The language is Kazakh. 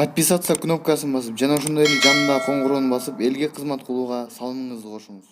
подписаться кнопкасын басып жана ошондой эле жанындагы коңгуроonu басып элге кызмат кылууга салымыңызды кошуңуз.